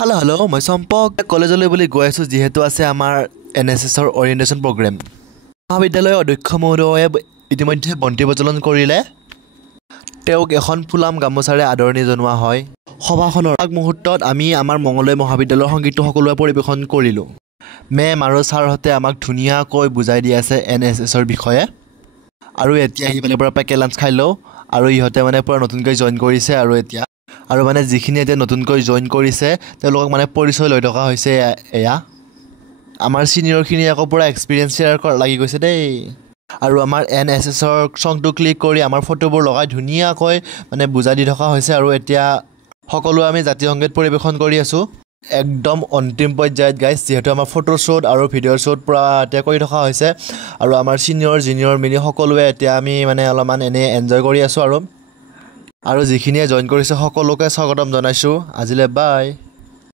Hello' মই চম্পক কলেজলৈ বুলি গৈ আছোঁ যিহেতু আছে আমাৰ NSSৰ অৰিয়েণ্টেশ্যন প্ৰগ্ৰেম। মহাবিদ্যালয়ৰ অধ্যক্ষ মহোদয়ে ইতিমধ্যে বন্তি প্ৰজ্বলন কৰিলে। তেওঁক এখন ফুলাম গামোচাৰে আদৰণি জনোৱা হয়। সভাখনৰ আগমুহূৰ্তত আমি আমাৰ মঙলদৈ মহাবিদ্যালয়ৰ সংগীতটো সকলোৱে পৰিৱেশন কৰিলোঁ। মেম আৰু ছাৰহঁতে আমাক ধুনীয়াকৈ বুজাই দি আছে NSSৰ বিষয়ে। আৰু এতিয়া আহি পেলাই পৰা পেকেট লাঞ্চ খাই লওঁ আৰু ইহঁতে মানে পূৰা নতুনকৈ জইন কৰিছে আৰু মানে যিখিনি এতিয়া নতুনকৈ জইন কৰিছে তেওঁলোকক মানে পৰিচয় লৈ থকা হৈছে। এয়া আমাৰ ছিনিয়ৰখিনি আকৌ পূৰা এক্সপিৰিয়েঞ্চ শ্বেয়াৰ লাগি গৈছে দেই। আৰু আমাৰ NSSৰ চংটো ক্লিক কৰি আমাৰ ফটোবোৰ লগাই ধুনীয়াকৈ মানে বুজাই দি থকা হৈছে। আৰু এতিয়া সকলোৱে আমি জাতীয় সংগীত পৰিৱেশন কৰি আছোঁ একদম অন্তিম পৰ্যায়ত গাইজ, যিহেতু আমাৰ ফটো শ্বুট আৰু ভিডিঅ' শ্বুট পূৰা এতিয়া কৰি থকা হৈছে। আৰু আমাৰ ছিনিয়ৰ জুনিয়ৰ মিলি সকলোৱে এতিয়া আমি মানে অলপমান এনেই এনজয় কৰি আছোঁ আৰু যিখিনিয়ে জইন কৰিছে সকলোকে স্বাগতম জনাইছোঁ। আজিলৈ বাই।